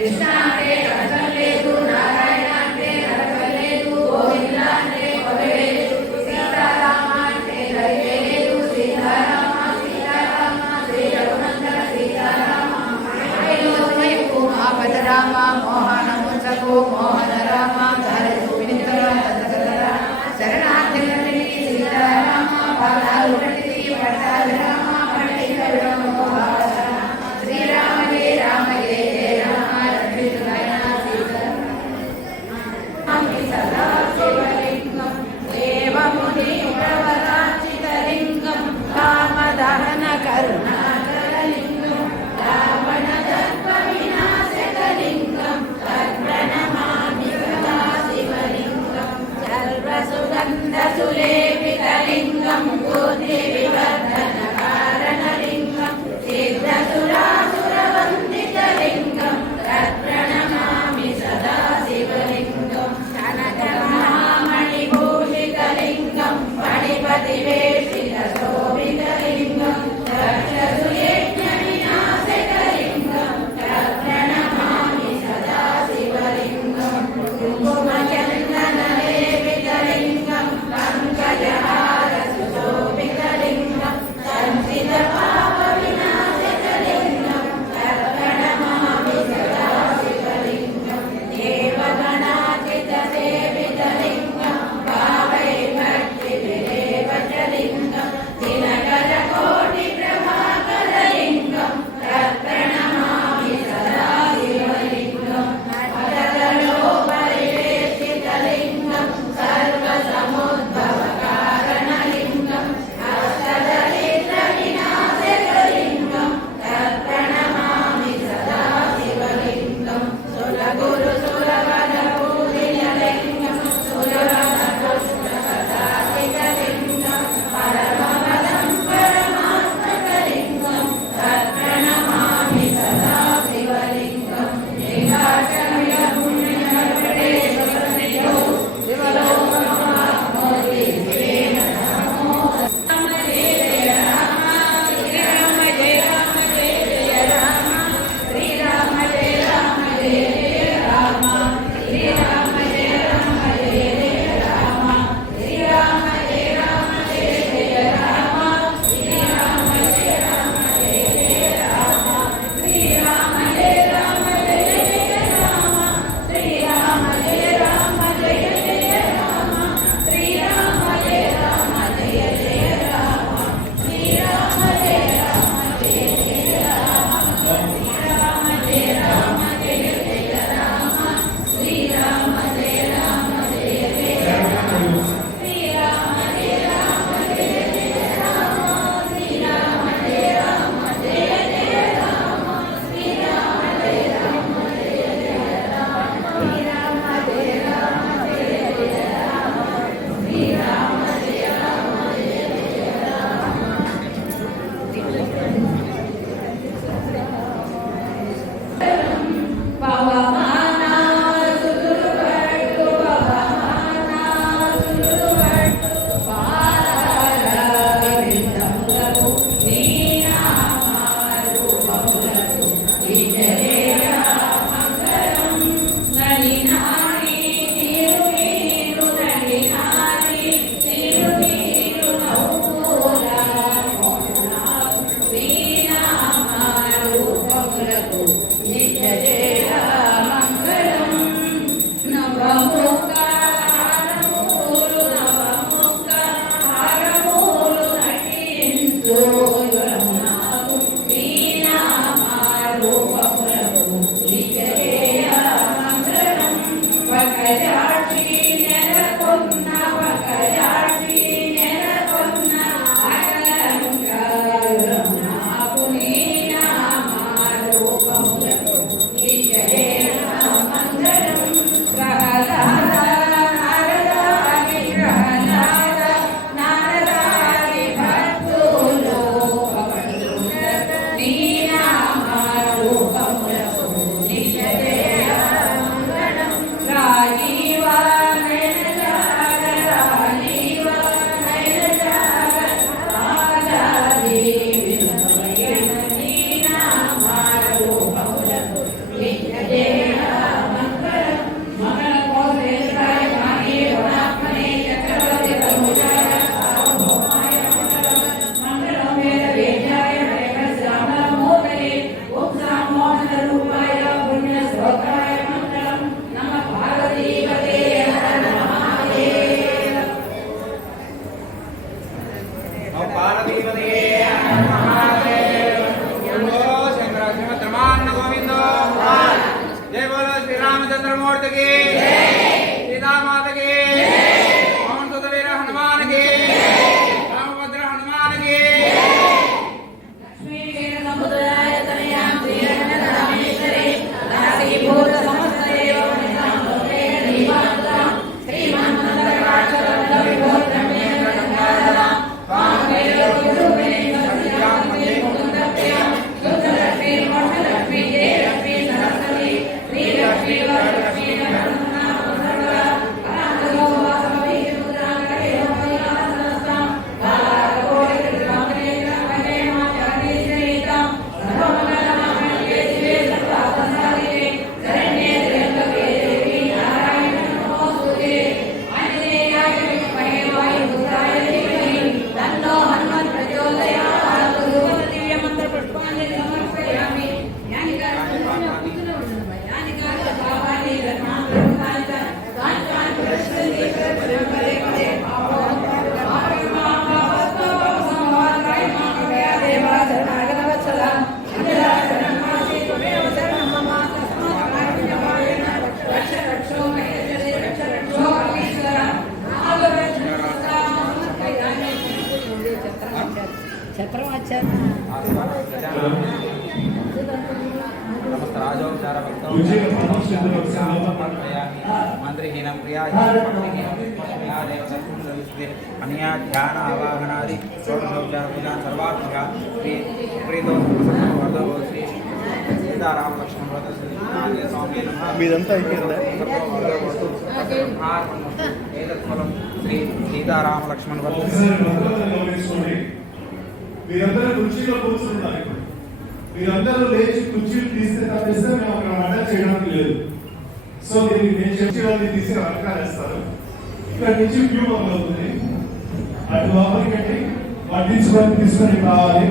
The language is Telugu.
కృష్ణ అంటే కథం లేదు, నారాయణ అంటే నరకం లేదు, గోవింద అంటే కొరలేదు, సీతారామ అంటే దయే లేదు, సీతారామ సీతారామ శ్రీ రఘునందన సీతారామ వైపు ఆపద రామ మోహన ముంచకు మోహన రామ ధరలు వినితర శరణార్థి సీతారామ పాదాలు పట్టి పట్టాలి రామ పండిత శ్రీరామ జయ రామ జయ జయ రామ రక్షితులైన సీతారామ సదా శివలింగం దేవముని ప్రవరాచితలింగం కామదహన కరుణాకరలింగం రావణ దర్ప వినాశకలింగం वीरभद्रमूर्ति की, सीता माता की, पवन सुत वीर हनुमान की, रामभद्र हनुमान की। लक्ष्मी वीरसमुद्राय तनयां श्रीरंगनाथेश्वरी दासीभूत समस्त देवनितां लोके दीपावतां श्रीमन्मन्दकटाक्षवल्लभ विभोत्रमेण गंगाधरां वामवेदोरुपिणीं सत्यां वन्दे मुकुन्दप्रियां शुद्धलक्ष्मी मोक्षलक्ष्मी जयलक्ष्मी सरस्वती श्रीलक्ष्मी वरलक्ष्मी नरसिंहा वरदा पराङ्गो वासवीमुद्रां कटिलोकयासनस्तां बालाकोटिकृतकामनेत्रां वनेमा जगदीश्वरीतां सर्वमङ्गलमाङ्गल्ये शिवे सर्वार्थसाधिके शरण्ये त्र्यम्बके देवी नारायणी नमोस्तुते आञ्जनेयाय विद्महे वायुपुत्राय धीमहि तन्नो हनुमत् प्रचोदयात् दिव्यमन्त्रपुष्पाञ्जलि समर्पयामि यानि कानि भावानि धर्मान् प्रश्नन्ति परम्परे पदे पावो देवा शरणागतवत्सला शरणमासि त्वमेव शरणं मम तस्मात् कारुण्यभावेन रक्ष रक्षो महेश्वरी रक्ष रक्षो अमीश्वर मंत्रिहीनं अन्या ध्यान आवाहनादि षोडशोपचार पूजा सर्वात्मका श्री प्रीतो श्री सीताराम लक्ष्मण व्रत श्री स्वामी नमः శ్రీ సీతారామ లక్ష్మణ మీరందరూ కుర్చీలో కూర్చున్నారు. ఇప్పుడు మీరందరూ లేచి కుర్చీలు తీస్తే తప్పిస్తే మేము అక్కడ వంట చేయడానికి లేదు. సో దీనికి నేను చర్చి వాళ్ళని తీసి వంటకాలేస్తారు. ఇక్కడ నుంచి క్యూ మొదలవుతుంది. అటు లోపలికి వడ్డించుకొని తీసుకొని రావాలి.